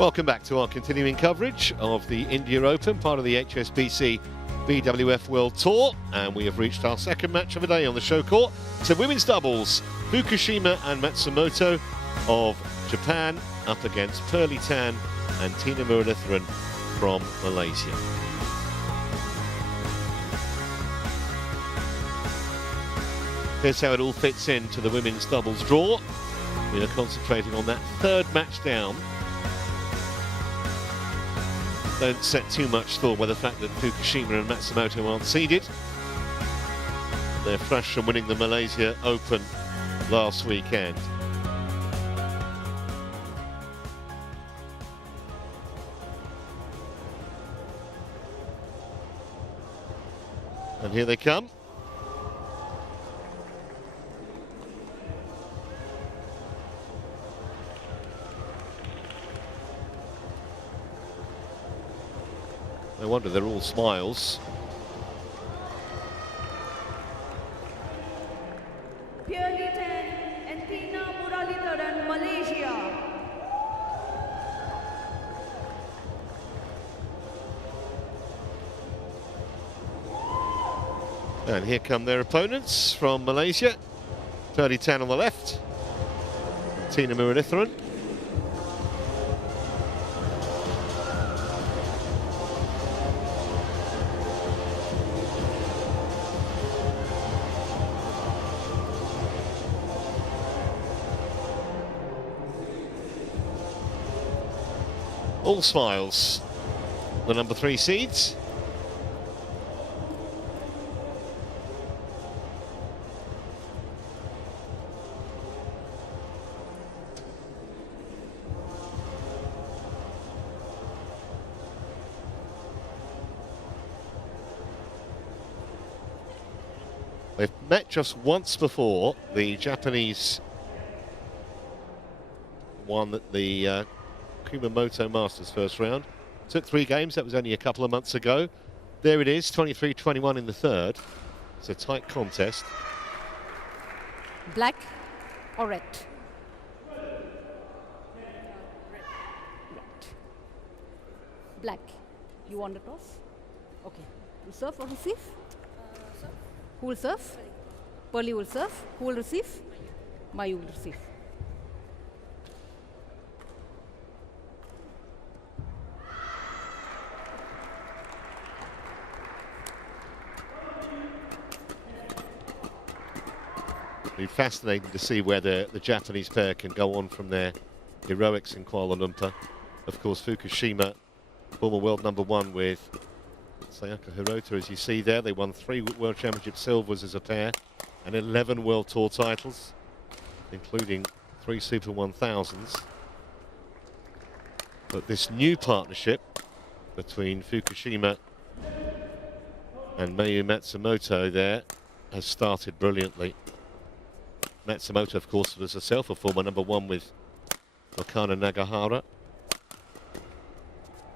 Welcome back to our continuing coverage of the India Open, part of the HSBC BWF World Tour, and we have reached our second match of the day on the show court. So women's doubles, Fukushima and Matsumoto of Japan up against Muralitharan and Muralitharan from Malaysia. Here's how it all fits into the women's doubles draw. We are concentrating on that third match down. Don't set too much thought by the fact that Fukushima and Matsumoto aren't seeded. They're fresh from winning the Malaysia Open last weekend. And here they come. No wonder they're all smiles. and Muralitharan, Malaysia. And here come their opponents from Malaysia. Muralitharan on the left, Muralitharan. All smiles, the number 3 seeds. They've met just once before. The Japanese won the Kumamoto Masters first round. Took 3 games, that was only a couple of months ago. There it is, 23-21 in the third. It's a tight contest. Black or red? Black. You want the toss? Okay. You serve or receive? Serve. Who will serve? Pearly will serve. Who will receive? Mayu will receive. It'll be fascinating to see whether the Japanese pair can go on from their heroics in Kuala Lumpur. Of course, Fukushima, former world number 1 with Sayaka Hirota, as you see there. They won 3 World Championship silvers as a pair and 11 World Tour titles, including 3 Super 1000s. But this new partnership between Fukushima and Mayu Matsumoto there has started brilliantly. Matsumoto, of course, was herself a former number 1 with Okana Nagahara.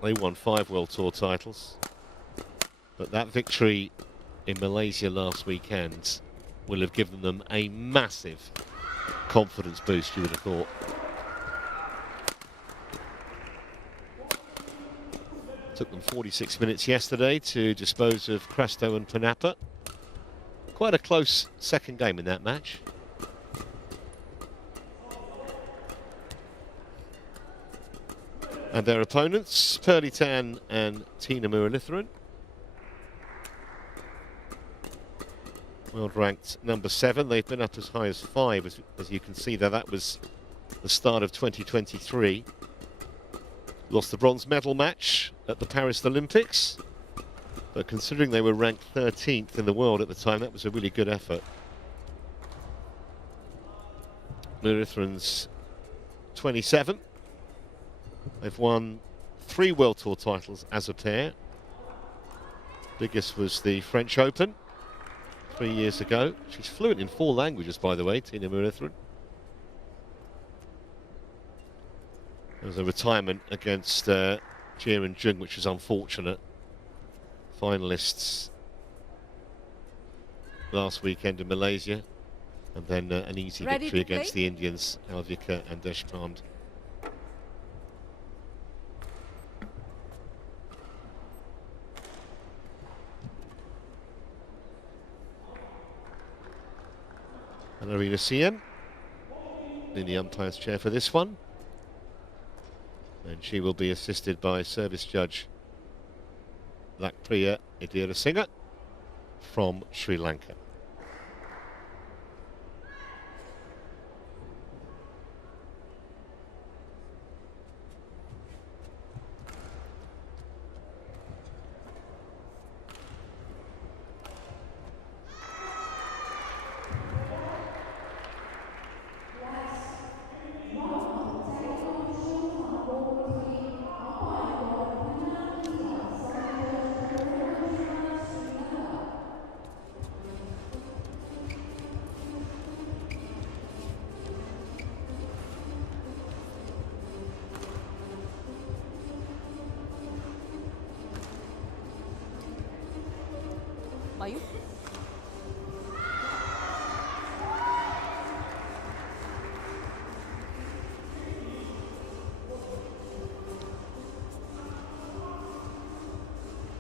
They won 5 World Tour titles. But that victory in Malaysia last weekend will have given them a massive confidence boost, you would have thought. Took them 46 minutes yesterday to dispose of Cresto and Panapa. Quite a close second game in that match. And their opponents, Muralitharan and Muralitharan. World ranked number 7. They've been up as high as 5, as you can see there. That was the start of 2023. Lost the bronze medal match at the Paris Olympics. But considering they were ranked 13th in the world at the time, that was a really good effort. Muralitharan's 27. They've won 3 World Tour titles as a pair. Biggest was the French Open 3 years ago. She's fluent in 4 languages, by the way, Muralitharan. There was a retirement against Jiren Jung, which was unfortunate. Finalists last weekend in Malaysia, and then an easy victory against the Indians, Alvika and Deshpande. Arena CN in the umpire's chair for this one. And she will be assisted by service judge Lakpriya Idirasinghe from Sri Lanka. Mayu?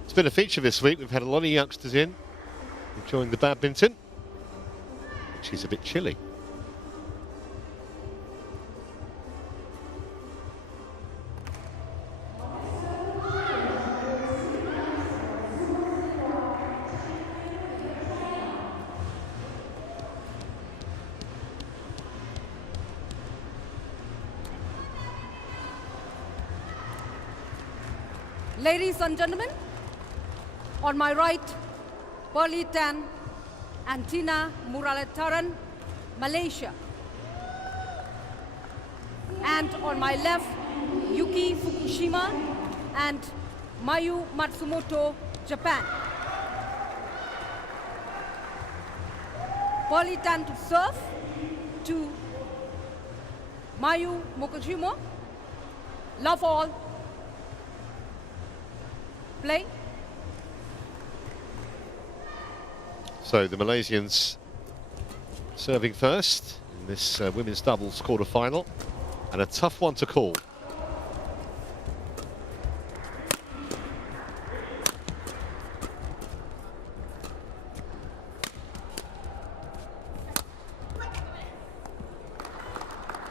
It's been a feature this week. We've had a lot of youngsters in enjoying the badminton, which is a bit chilly. Ladies and gentlemen, on my right, Muralitharan and Tina Muralitharan, Malaysia. And on my left, Yuki Fukushima and Mayu Matsumoto, Japan. Muralitharan to serve to Mayu Mokojimo. Love all. Play. So the Malaysians serving first in this women's doubles quarter-final, and a tough one to call.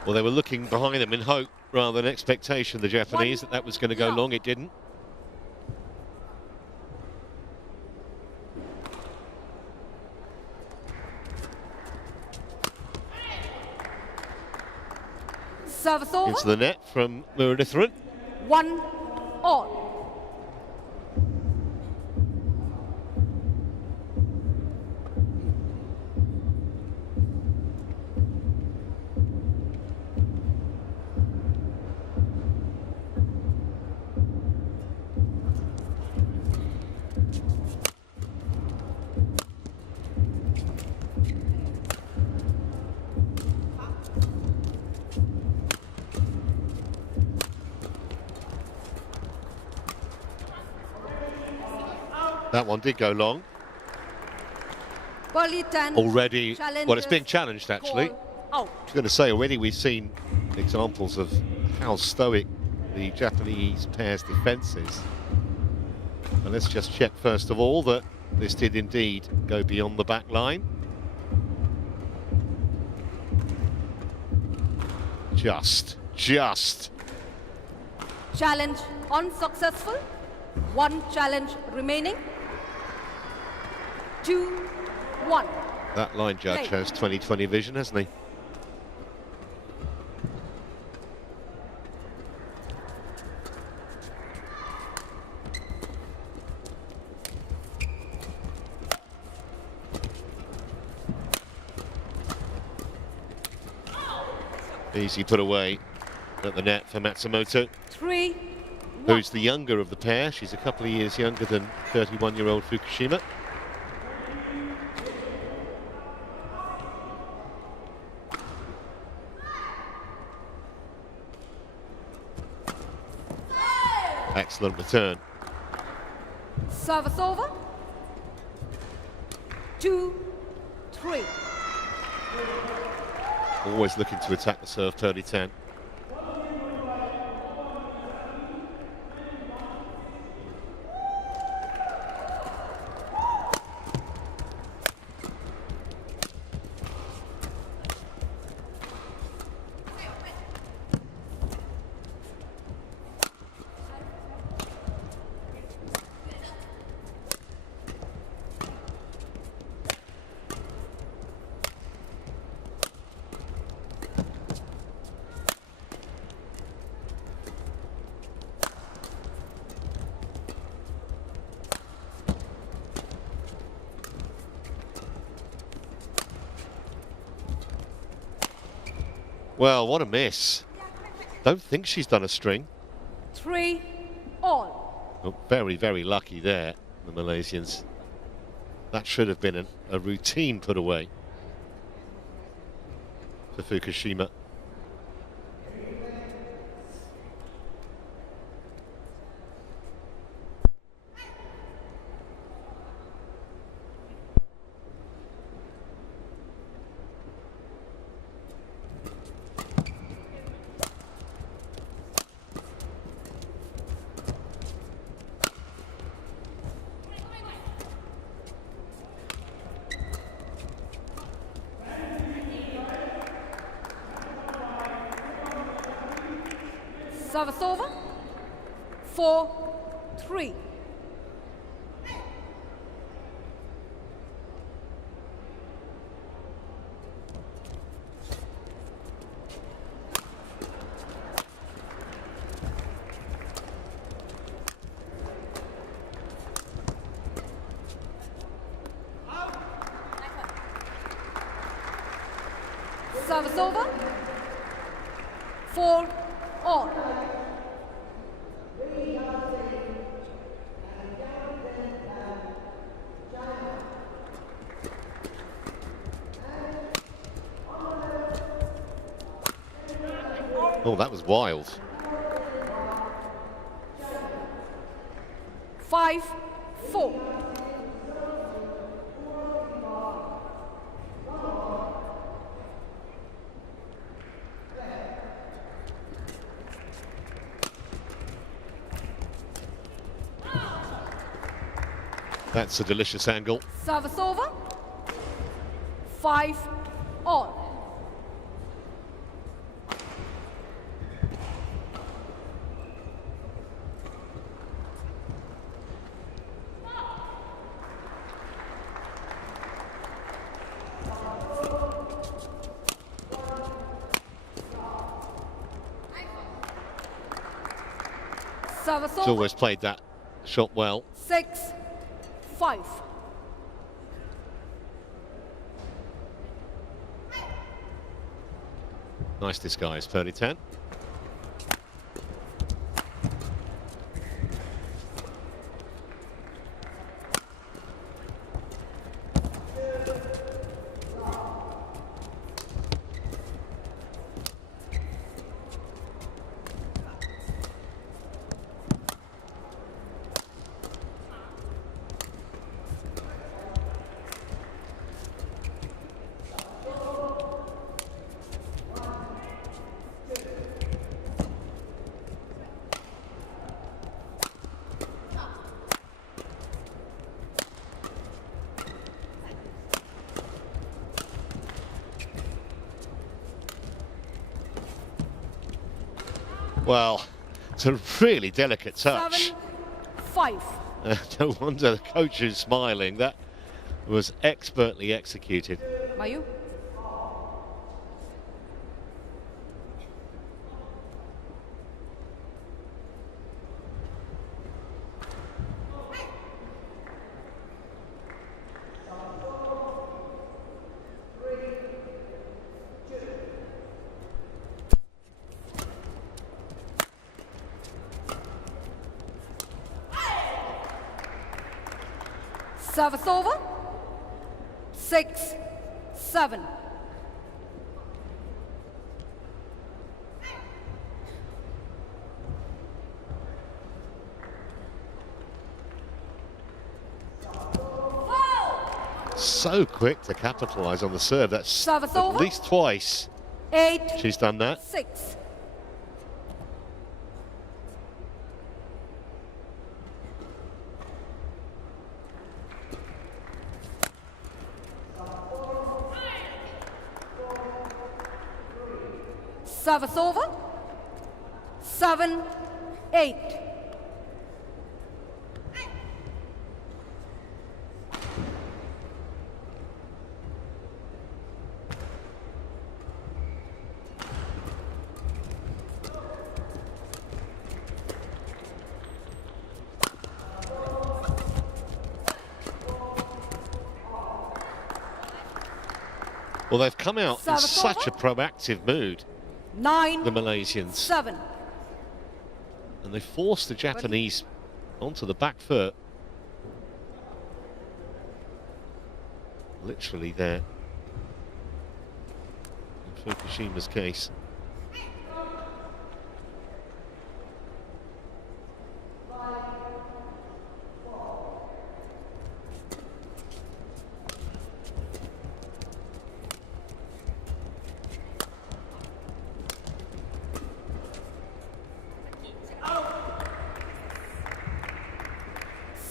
Well, they were looking behind them in hope rather than expectation, the Japanese, that was going to go long. It didn't. Service over. Into the net from Muralitharan. 1-all. That one did go long. Muralitharan Already, well, it's being challenged actually. I Out. was going to say, already we've seen examples of how stoic the Japanese pair's defence is. And let's just check first of all that this did indeed go beyond the back line. Just. Challenge unsuccessful. 1 challenge remaining. 2-1. That line judge has 20/20 vision, hasn't he? Easy put away at the net for Matsumoto. 3-1. Who's the younger of the pair. She's a couple of years younger than 31-year-old Fukushima. Excellent return. Service over. 2-3. Always looking to attack the serve, Muralitharan. Well, what a miss. Don't think she's done a string. 3 all. Oh, very, very lucky there, the Malaysians. That should have been a routine put away for Fukushima. Service over. 4-3. Service over. 4 all. Oh, that was wild. 5-4. That's a delicious angle. Service over. 5 all. Service He's over. always played that shot well. 6-5. Nice disguise, Muralitharan. Well, it's a really delicate touch. 7-5. No wonder the coach is smiling. That was expertly executed. Mayu. Service over. 6-7. So quick to capitalise on the serve. That's Service at over. least twice 8-6. she's done that. Service over. 7-8. Well, they've come out in Service such over. a proactive mood. 9, the Malaysians. 7. And they forced the Japanese onto the back foot. Literally there. In Fukushima's case.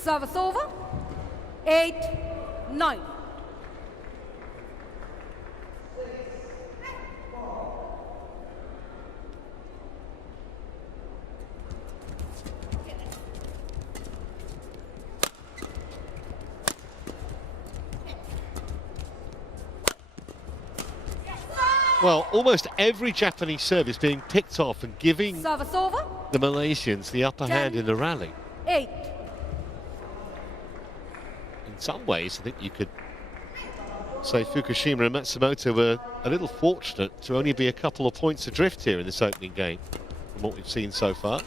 Service over. 8, 9. Well, almost every Japanese serve is being picked off and giving Service over. the Malaysians the upper 10, hand in the rally. 8. In some ways, I think you could say Fukushima and Matsumoto were a little fortunate to only be a couple of points adrift here in this opening game from what we've seen so far.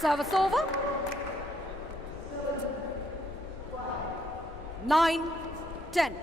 Service over. 9, 10.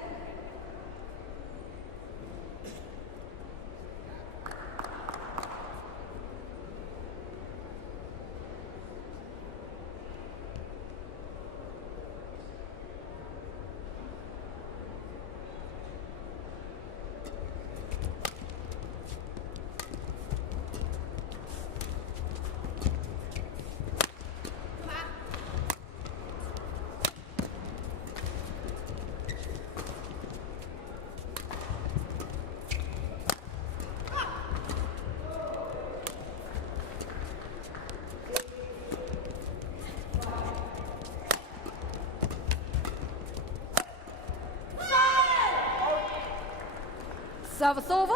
Service over.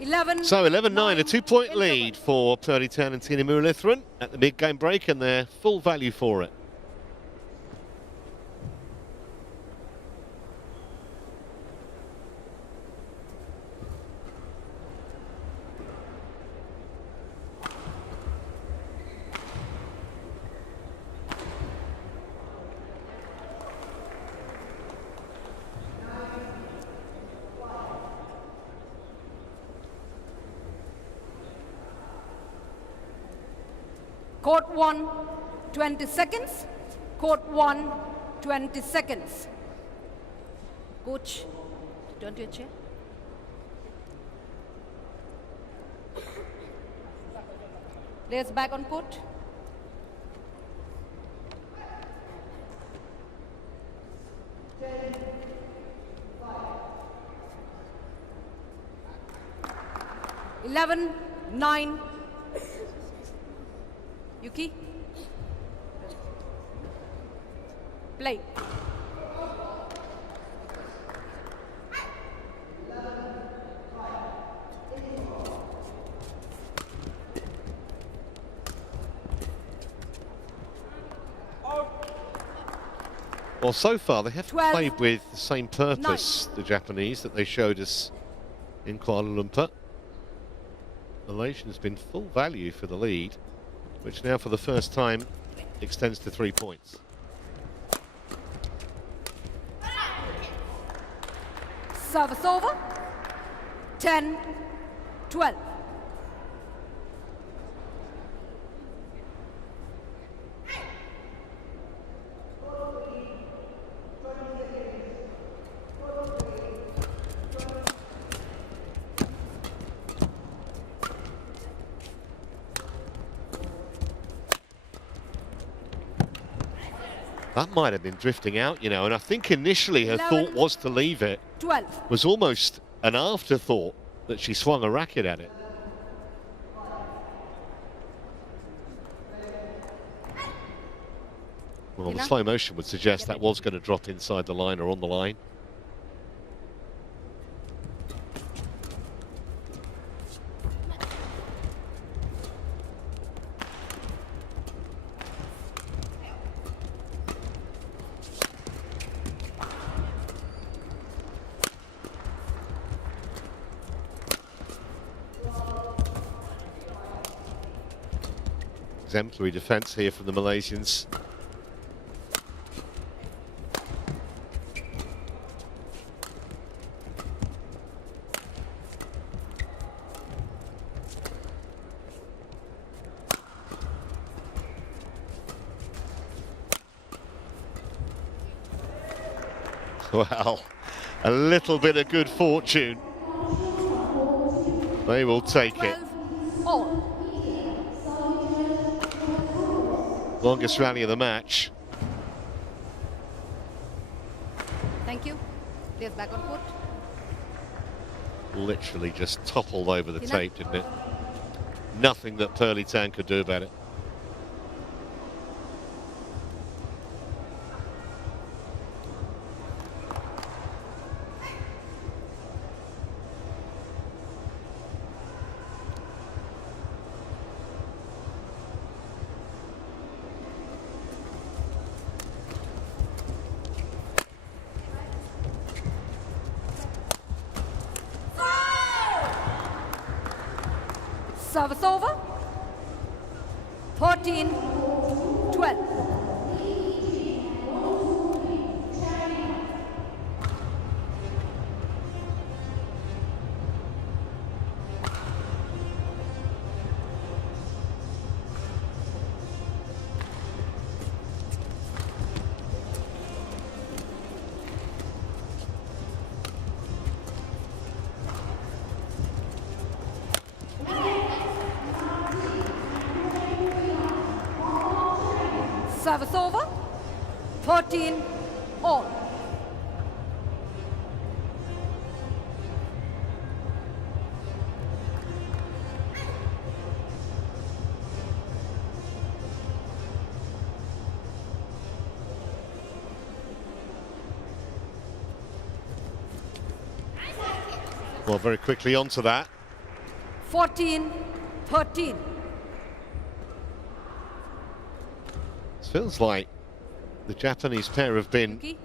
11. So 11-9, a 9, 2-point 11. lead for Muralitharan and Tina Muralitharan at the mid-game break, and they're full value for it. Court 1, 20 seconds. Court 1, 20 seconds. Coach, turn to your chair. Players back on court. Eleven, 9. Yuki. Play. Well, so far they have 12, played with the same purpose, the Japanese, that they showed us in Kuala Lumpur. Malaysia has been full value for the lead, which now for the first time extends to 3 points. Service over. 10, 12. That might have been drifting out, you know, and I think initially her 11, thought was to leave it. 12. Was almost an afterthought that she swung a racket at it. Well, the Tina? slow motion would suggest Get that it. was going to drop inside the line or on the line. Exemplary defence here from the Malaysians. Well, a little bit of good fortune. They will take it. 12 all. Longest rally of the match. Thank you. Players back on court. Literally just toppled over the Tina? tape, didn't it? Nothing that Muralitharan could do about it. Service over. 14, 12. Service over. 14 all. Well, very quickly onto that. 14, 13. It feels like the Japanese pair have been Yuki.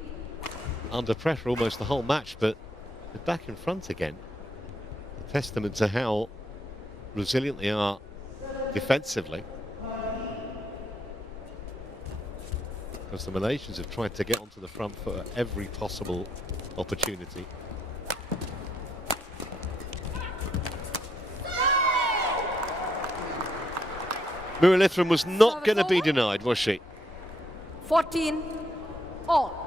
under pressure almost the whole match, but they're back in front again. A testament to how resilient they are defensively. Because the Malaysians have tried to get onto the front foot at every possible opportunity. Muralitharan was not going to be denied, was she? 14 all.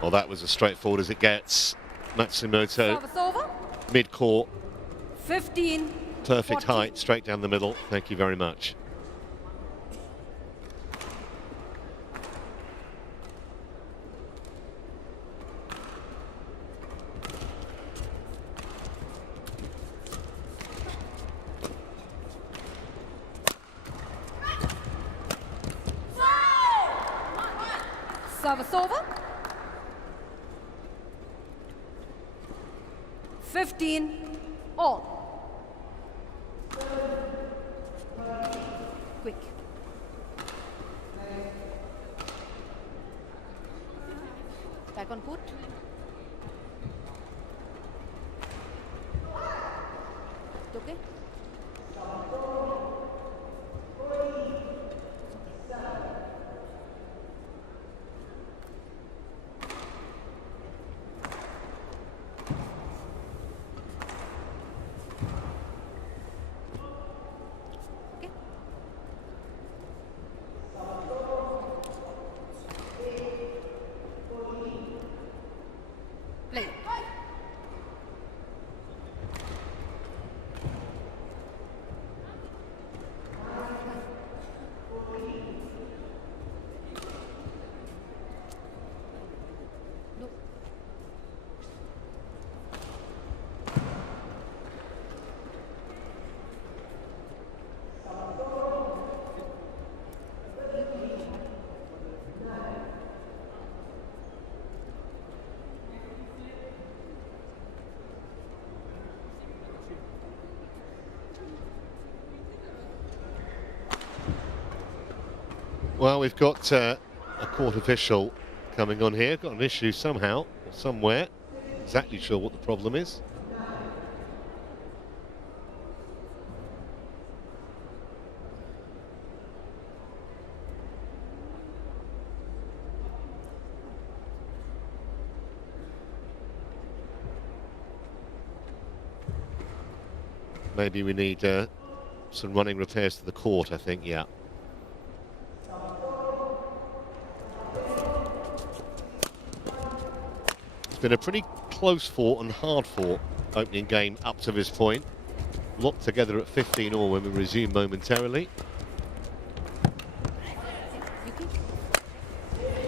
Well, that was as straightforward as it gets. Matsumoto, Service over. mid-court, 15, perfect 14. height, straight down the middle. Thank you very much. Service over. 15 all. Quick. Back on court. Okay. we've got a court official coming on here. Got an issue somehow, or somewhere. Exactly sure what the problem is. Maybe we need some running repairs to the court, I think, yeah. It's been a pretty close fought and hard fought opening game up to this point. Locked together at 15-all when we resume momentarily.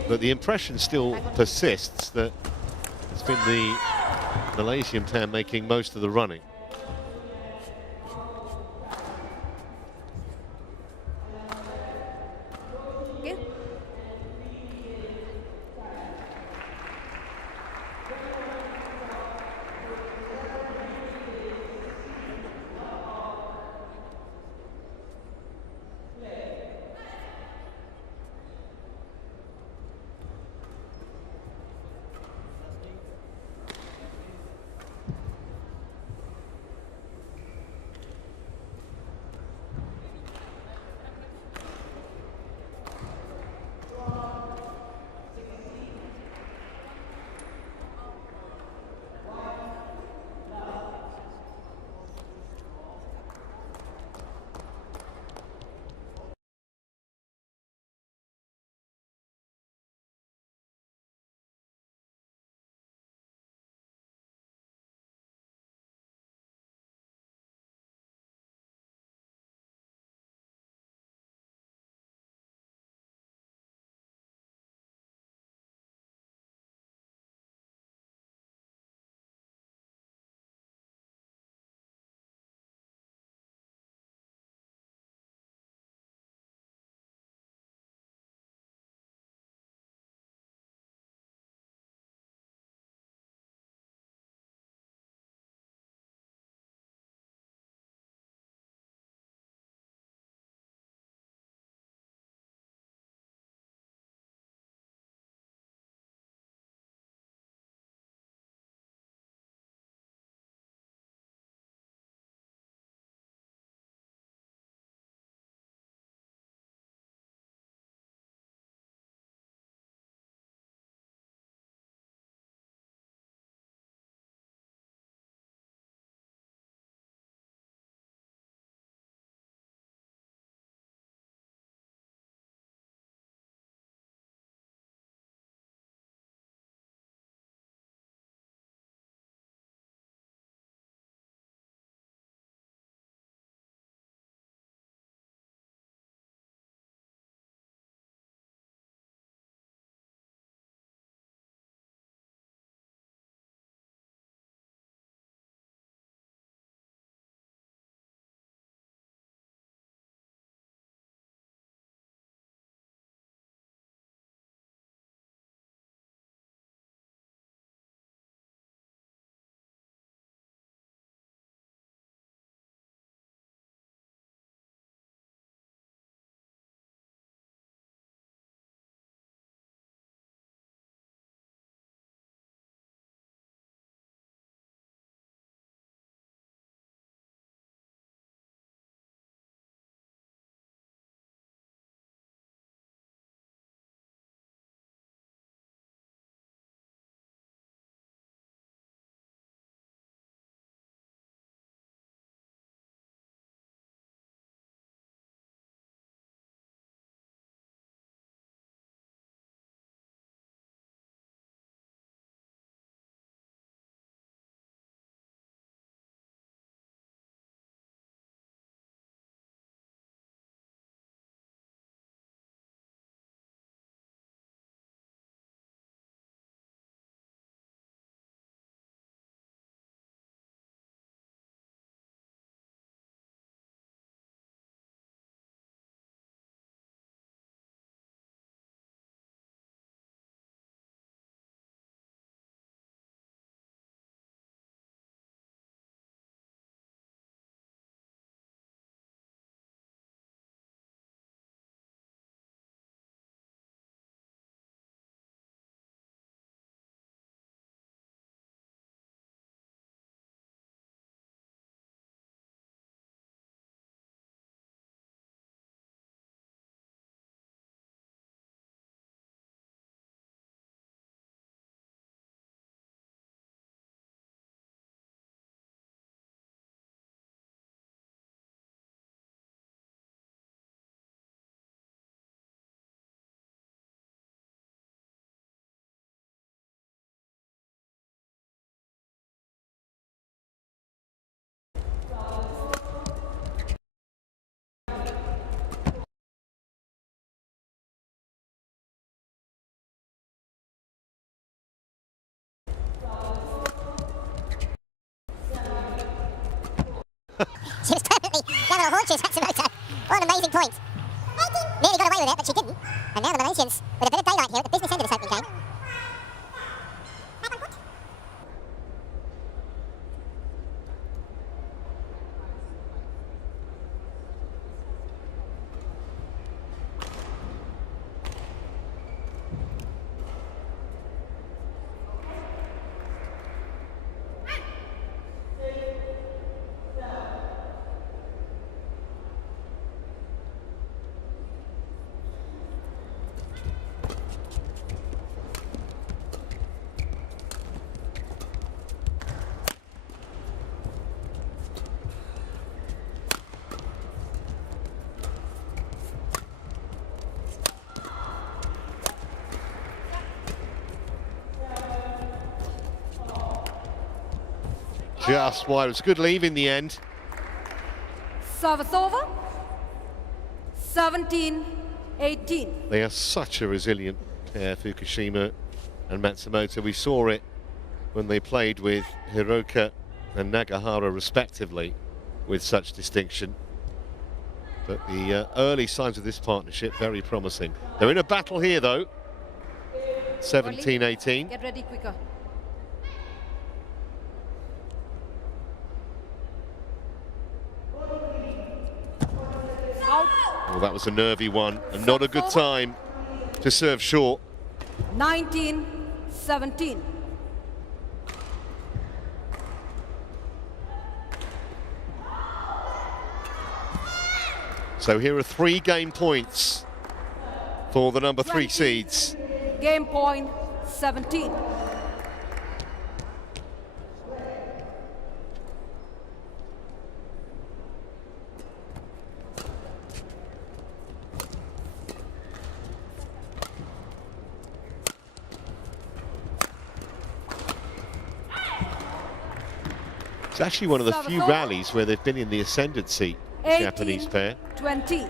But the impression still persists that it's been the Malaysian pair making most of the running. She was perfectly down on her haunches, Matsumoto. What an amazing point. Nearly got away with it, but she didn't. And now the Malaysians with a bit of daylight here at the business end of this opening game. Just wide. It was a good leave in the end. Service over. 17-18. They are such a resilient pair, Fukushima and Matsumoto. We saw it when they played with Hiroka and Nagahara respectively with such distinction. But the early signs of this partnership very promising. They're in a battle here though. 17-18. Get ready quicker. Well, that was a nervy one and not a good time to serve short. 19-17. So here are 3 game points for the number 3 20. seeds. Game point 17. It's actually one of the few rallies where they've been in the ascendancy, the 18, Japanese pair. 20.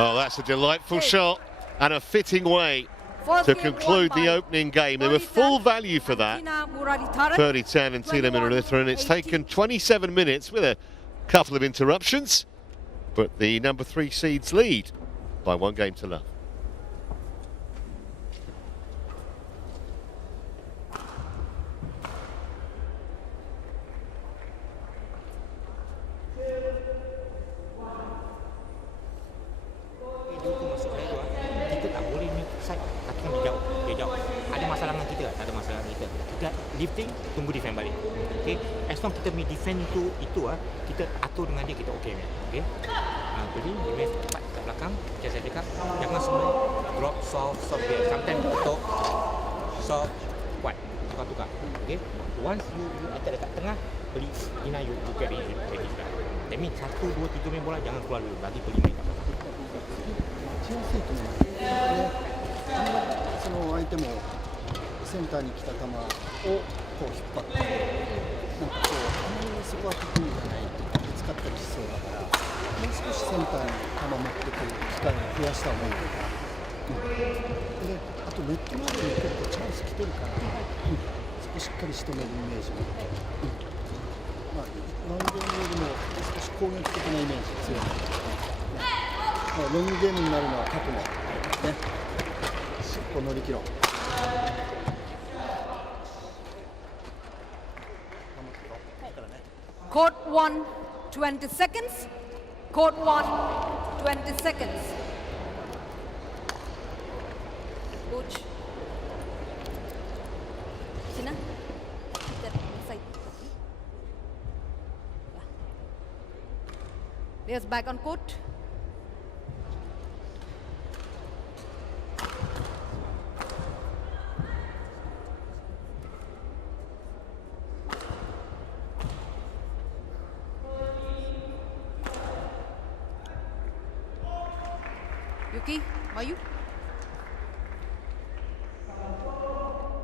Oh, that's a delightful shot and a fitting way First to game conclude won the by opening game. There were full value for that. Muralitharan, 30-10 and Muralitharan. It's taken 27 minutes with a couple of interruptions, but the number 3 seeds lead by 1 game to love. Lifting, tunggu defend balik. Okay, as long kita defend itu kita atur dengan dia, kita okey. Okay, beli dia cepat kat belakang, macam saya cakap, jangan semua drop soft dia. Sometimes betul soft kuat, tukar. Okay, once you attack dekat tengah, beli Ina you get ready. That means 1, 2, 3 main bola jangan keluar dulu, bagi beli main kat belakang. 打ちやすいと思うんですね。あんまりその相手もセンターに来た球をこう引っ張って、なんかこうあまりそこは得意じゃないとぶつかったりしそうだから、もう少しセンターに球持ってくる機会を増やした方がいいとか、であとネットまでに結構チャンス来てるから、そこしっかり仕留めるイメージを、まあロングゲームよりも少し攻撃的なイメージ強いので、ロングゲームになるのは過去もね、しっこ乗り切ろう。Court 1, 20 seconds. Court 1, 20 seconds. Coach. Sina. That side. Players back on court. Yuki, Mayu.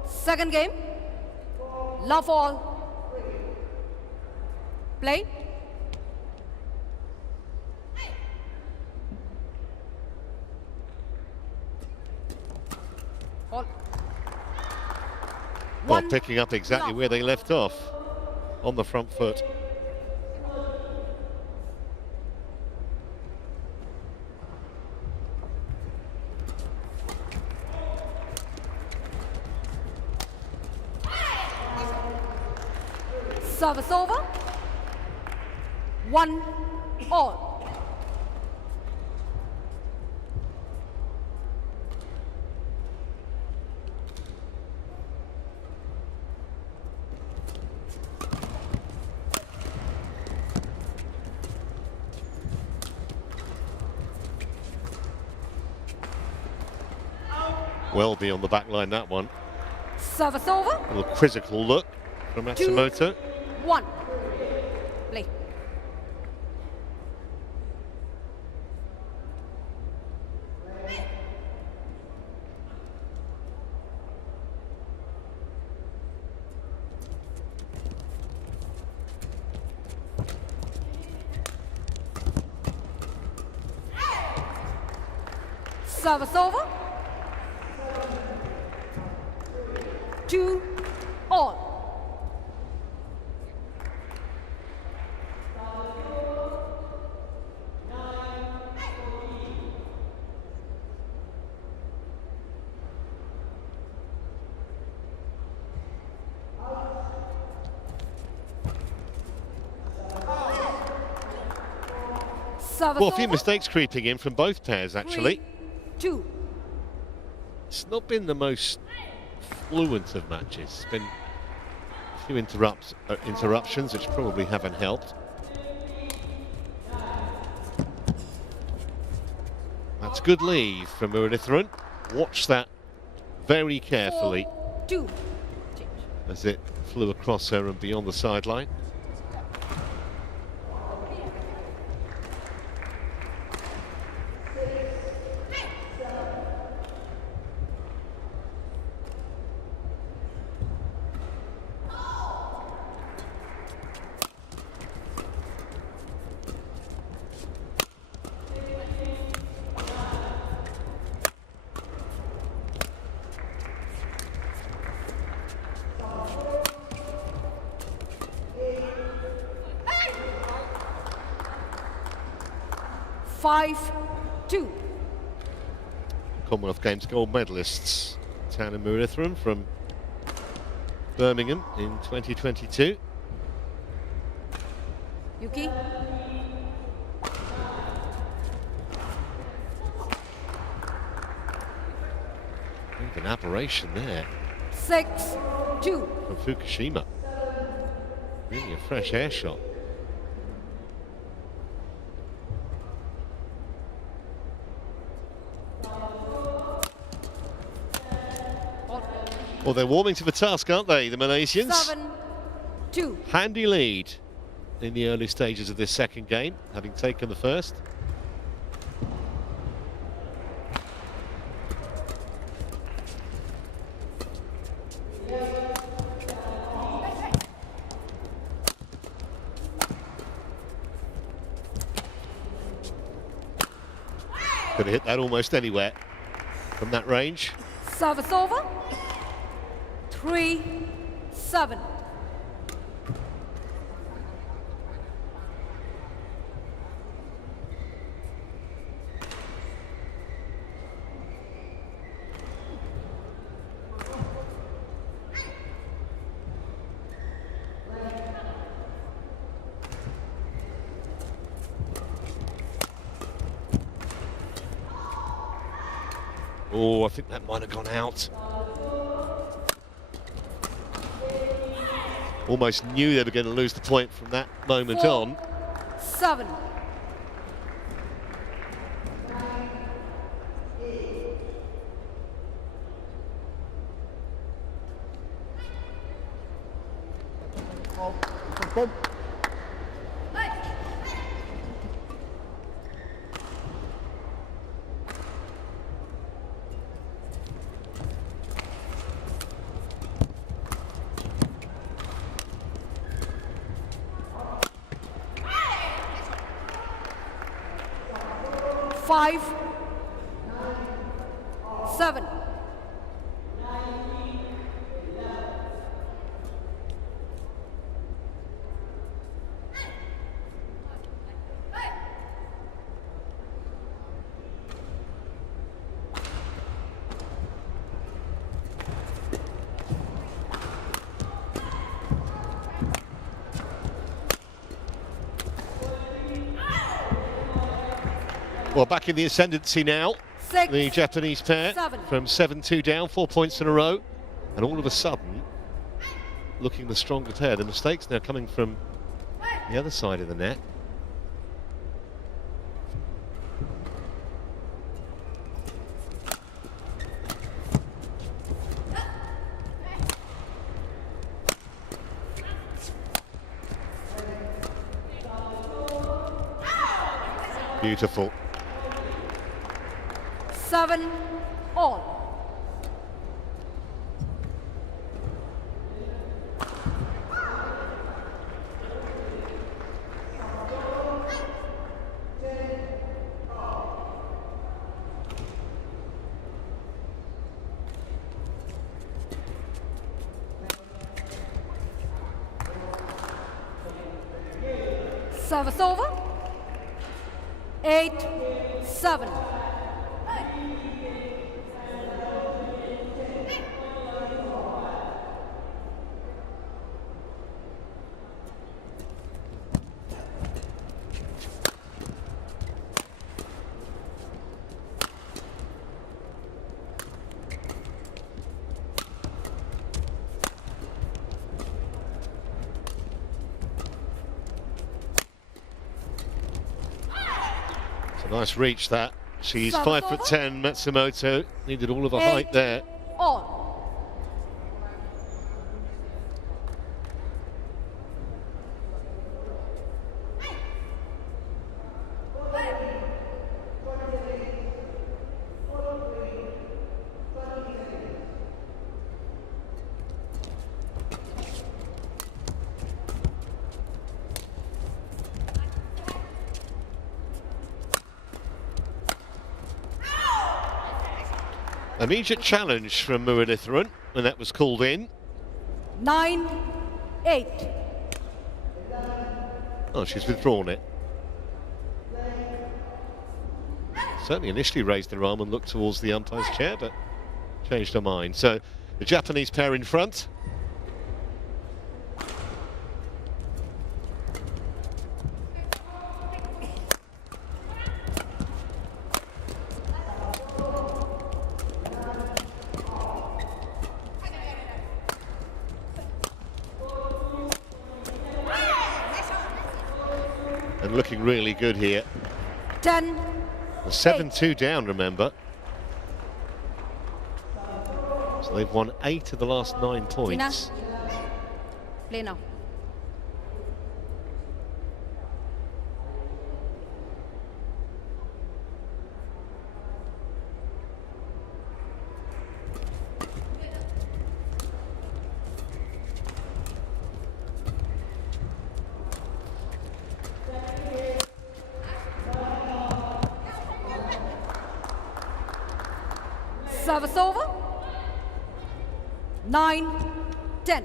Second game. Love all. Play. All. Well, One picking up exactly love. where they left off on the front foot. Service over. 1 all. Well beyond the back line, that one. Service over. A little quizzical look from Matsumoto. 1. Play. Service over. 2 all. Service Well, a few over. mistakes creeping in from both pairs, actually. 3-2. It's not been the most fluent of matches. It's been a few interruptions, which probably haven't helped. That's good lead from Muralitharan. Watch that very carefully 4-2. Change. as it flew across her and beyond the sideline. Five, 2. Commonwealth Games gold medalists, Tan and Muralitharan from Birmingham in 2022. Yuki. An aberration there 6-2. from Fukushima. Really a fresh air shot. Well, they're warming to the task, aren't they, the Malaysians? 7-2. Handy lead in the early stages of this second game, having taken the first. Could have hit that almost anywhere from that range. Service over. 3-7. Oh, I think that might have gone out. Almost knew they were going to lose the point from that moment 4, on. 7. 5-7. Well, back in the ascendancy now, 6, the Japanese pair 7. from 7-2 down, 4 points in a row, and all of a sudden looking the stronger pair. The mistakes now coming from the other side of the net. Beautiful. 7 all. Service over. 8-7. Nice reach that. She's Service 5'10", Matsumoto. Needed all of her height there. All. Immediate challenge from Muralitharan when that was called in. 9-8. Oh, she's withdrawn it. Certainly initially raised her arm and looked towards the umpire's chair, but changed her mind. So the Japanese pair in front. And looking really good here. 10. 7-2 down, remember. So they've won 8 of the last 9 points. Play now. Service over. 9-10.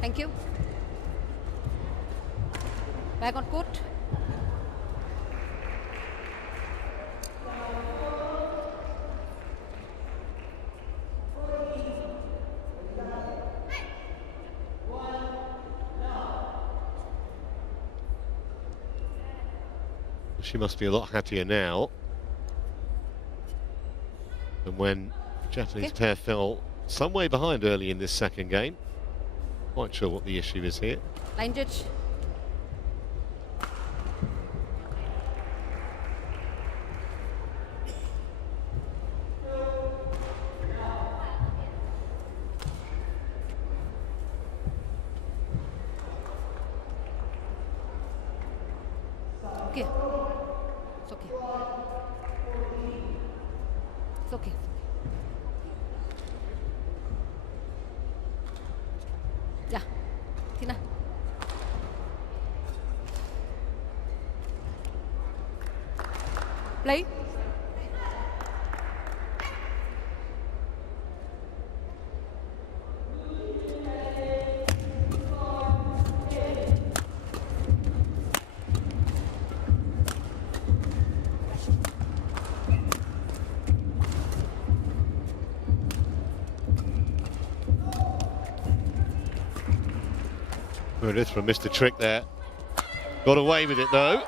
Thank you. Back on court. She must be a lot happier now than when the Japanese pair fell some way behind early in this second game. Quite sure what the issue is here. Line judge. okay. It's okay. It's okay. Yeah. Tina. Play. Muralitharan missed a trick there. Got away with it though.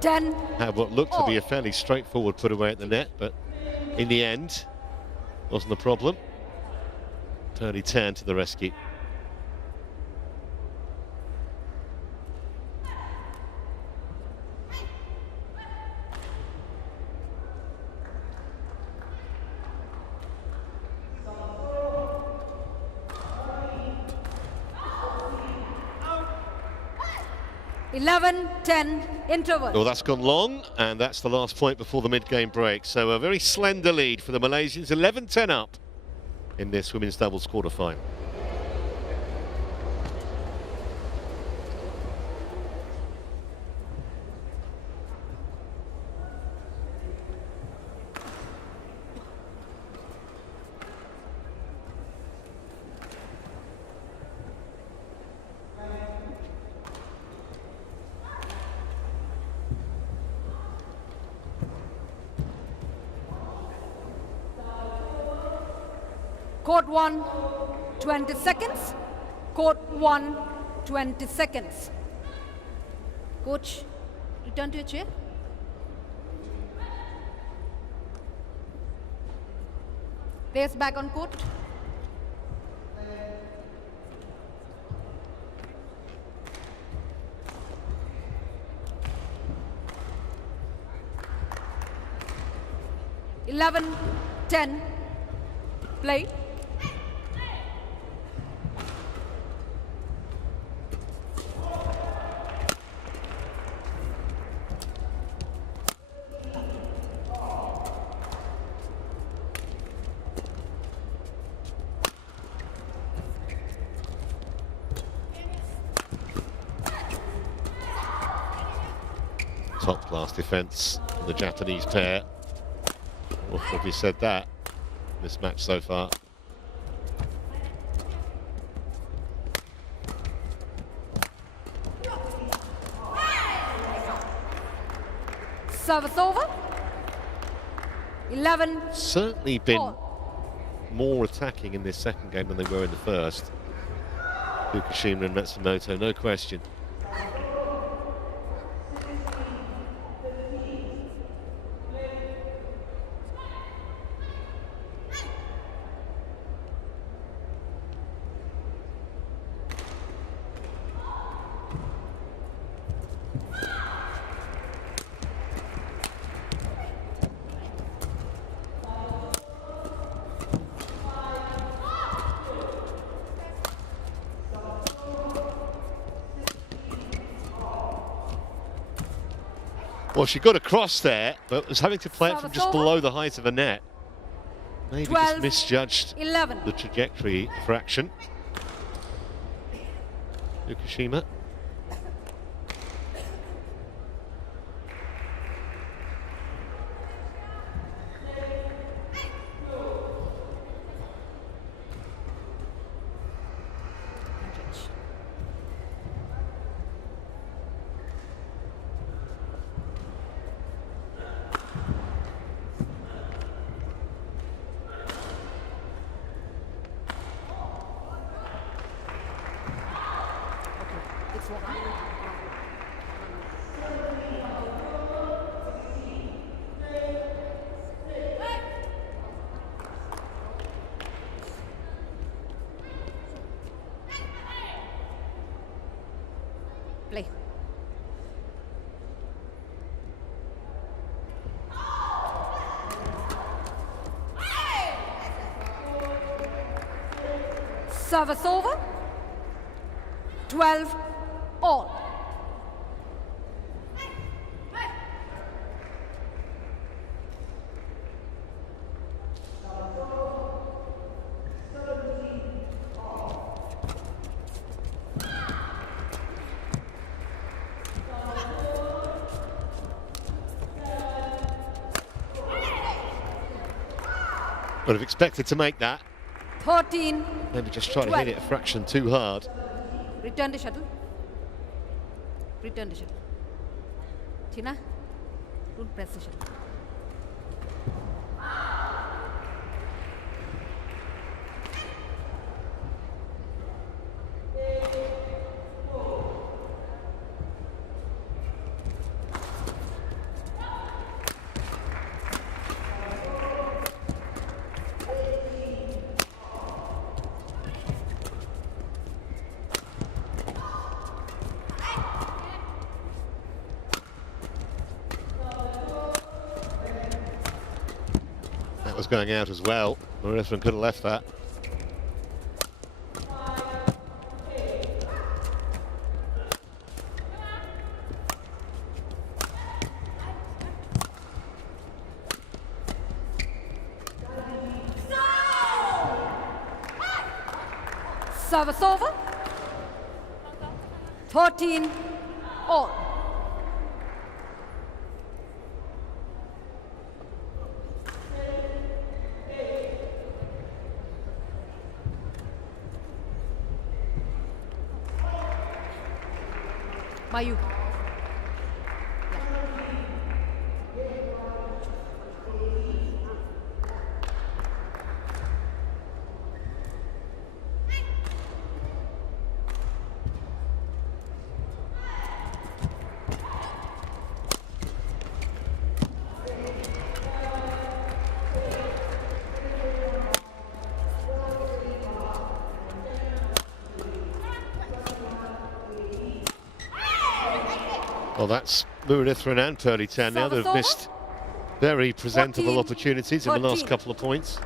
10. Had what looked to be a fairly straightforward put away at the net, but in the end, wasn't a problem. 30-10 to the rescue. (11-10) interval. Well, that's gone long, and that's the last point before the mid-game break. So a very slender lead for the Malaysians, 11-10 up in this women's doubles quarter-final. Court 1, 20 seconds. Court 1, 20 seconds. Coach, return to your chair. Players back on court. (11, 10). Play. Top-class defence from the Japanese pair. What have you said that? This match so far. Service over. 11. Certainly been more attacking in this second game than they were in the first. Fukushima and Matsumoto, no question. Well, she got across there, but was having to play it from just below the height of the net. Maybe 12, just misjudged 11. the trajectory for action. Fukushima. Play. Service over. 12 all. Would have expected to make that. 13. Maybe just try to hit it a fraction too hard. Return the shuttle. Return the shuttle. Tina, don't press the shuttle. That was going out as well. Muralitharan could have left that. Service over. 13 all. Mayu. Well, that's Muralitharan and TotalEnergies now. They've missed very presentable 14, opportunities in the last 13. couple of points.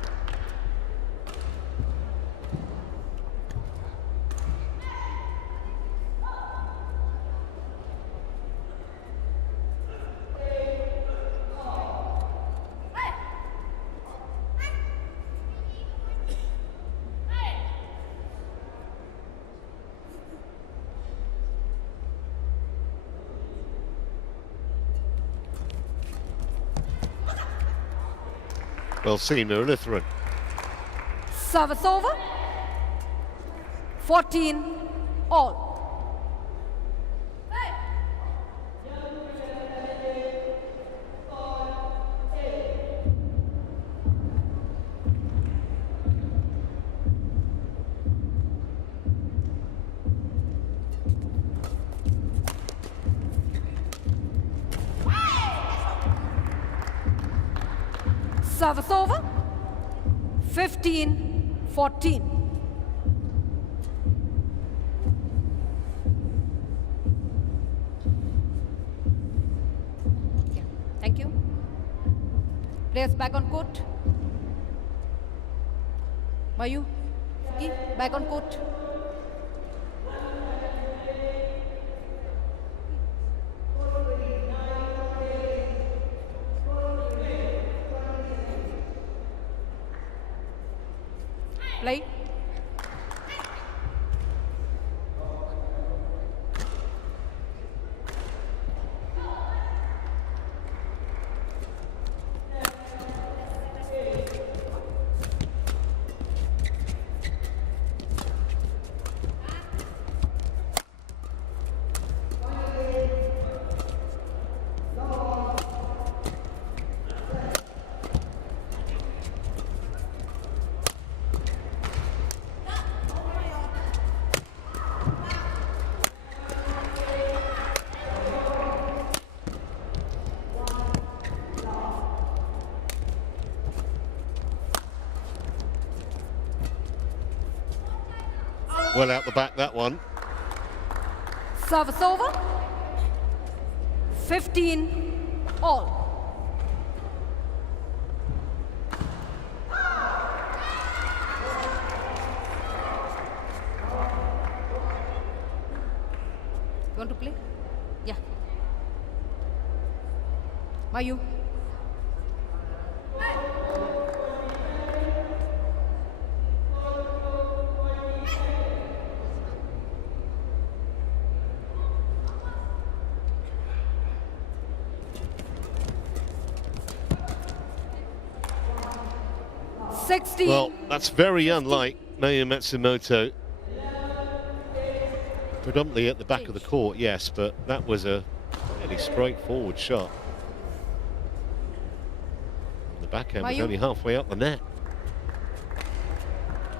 Well seen, Muralitharan. Service over. 14 all. Service over. 15-14. Yeah. Thank you. Players back on court. Mayu, Fuki, back on court. Play. Well out the back, that one. Service over. 15 all. You want to play? Yeah. Mayu. 16. Well, that's very unlike Naoya Matsumoto. Predominantly at the back of the court, yes, but that was a fairly straightforward shot. And the backhand was Mayu? only halfway up the net.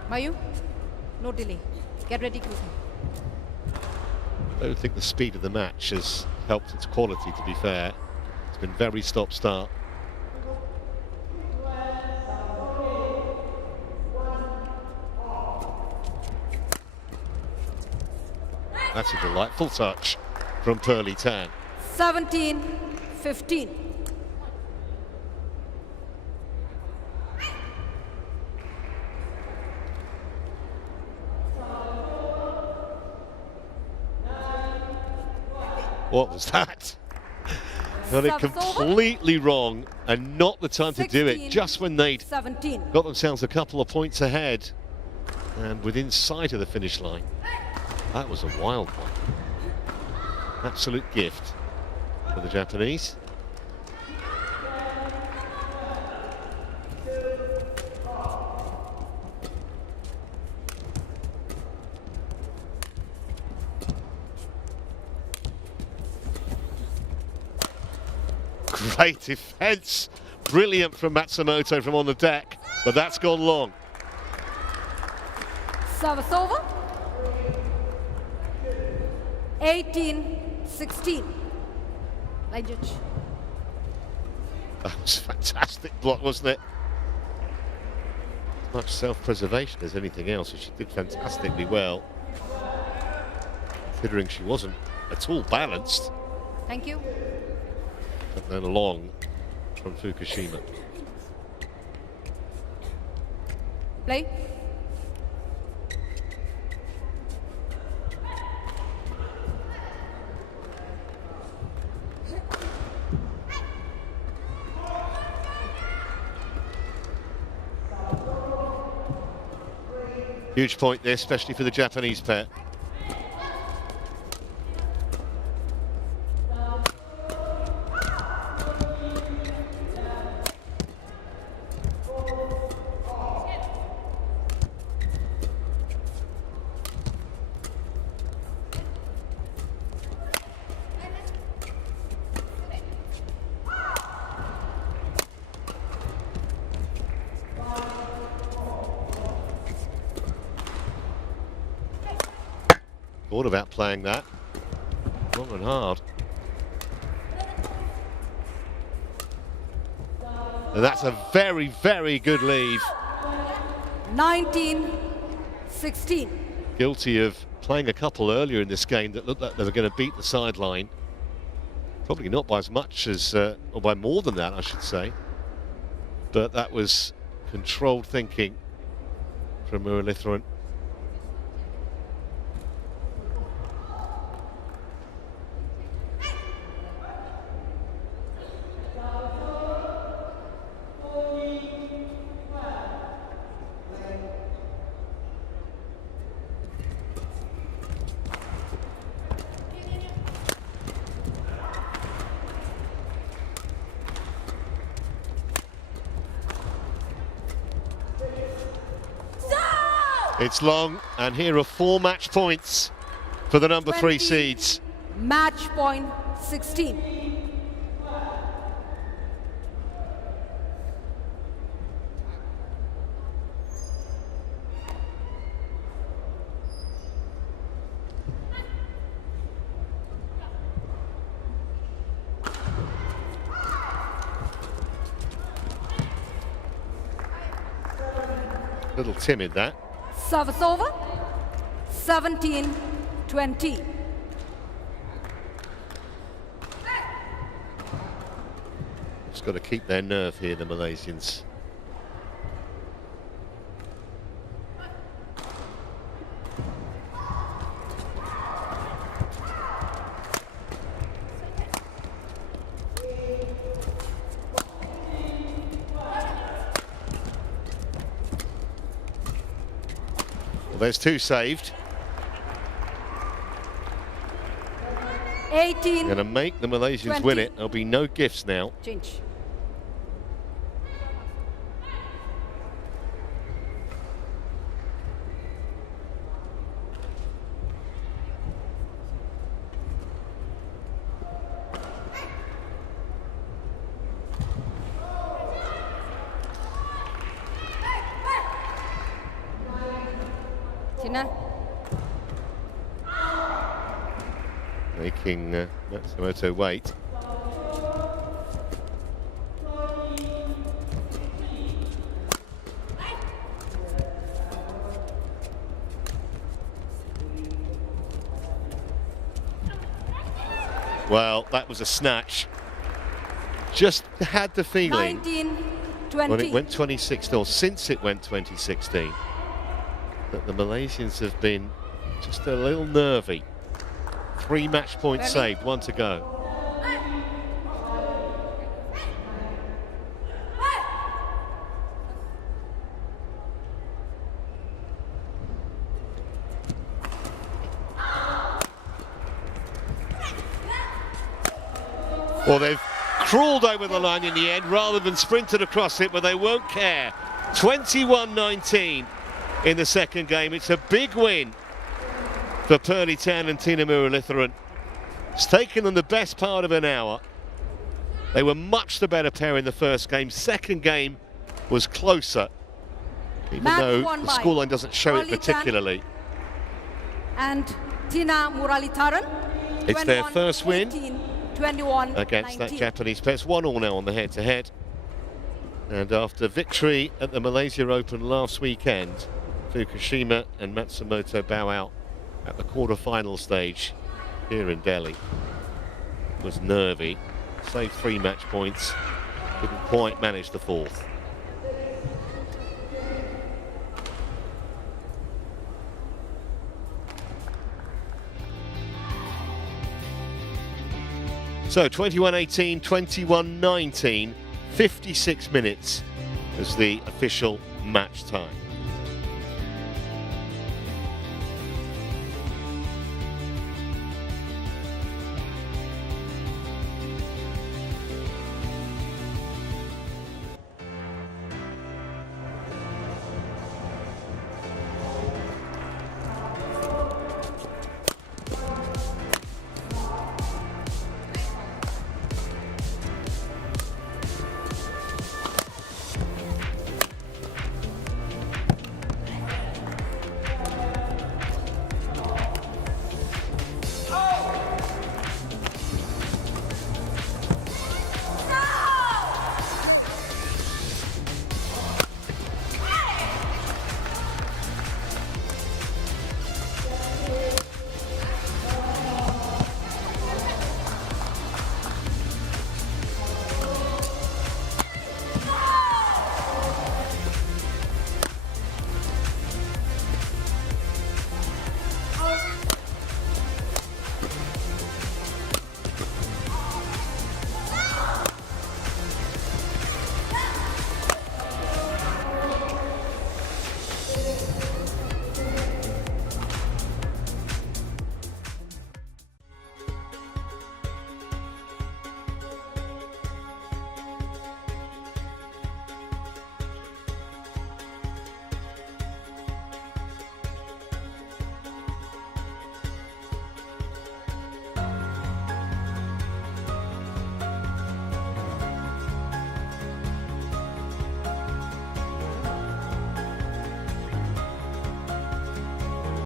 Mayu, no delay. Get ready quickly. I don't think the speed of the match has helped its quality, to be fair. It's been very stop-start. That's a delightful touch from Muralitharan. 17-15. What was that? Got it Service over. completely wrong, and not the time to do it, 16, just when they'd 17. got themselves a couple of points ahead and within sight of the finish line. That was a wild one. Absolute gift for the Japanese. Great defence. Brilliant from Matsumoto from on the deck, but that's gone long. Service over. 18-16. Line judge. That was a fantastic block, wasn't it? As much self-preservation as anything else, and she did fantastically well, considering she wasn't at all balanced. Thank you. But then along from Fukushima. Play. Huge point there, especially for the Japanese pair. Thought about playing that long and hard. And that's a very, very good leave. 19-16. Guilty of playing a couple earlier in this game that looked like they were going to beat the sideline. Probably not by as much as, or by more than that, I should say. But that was controlled thinking from Muralitharan. It's long, and here are 4 match points for the number 3 20. seeds. Match point 16. A little timid, that. Service over. 17-20. Just got to keep their nerve here, the Malaysians. Well, there's 2 saved. 18. Going to make the Malaysians 20. win it. There'll be no gifts now. Change. making Matsumoto wait. Well, that was a snatch. Just had the feeling 19-20. when it went 26, or since it went 2016, that the Malaysians have been just a little nervy. 3 match points saved, 1 to go. Well, they've crawled over the line in the end rather than sprinted across it, but they won't care. 21-19 in the second game. It's a big win for Muralitharan and Tina Muralitharan. It's taken them the best part of an hour. They were much the better pair in the first game. Second game was closer, even Match though won the by scoreline doesn't show it Muralitharan particularly. And Tina Muralitharan. It's their first win 21 against that Japanese pair. It's 1-1 now on the head-to-head. And after victory at the Malaysia Open last weekend, Fukushima and Matsumoto bow out at the quarter-final stage here in Delhi. It was nervy, saved 3 match points, couldn't quite manage the 4th. So 21-18, 21-19, 56 minutes is the official match time.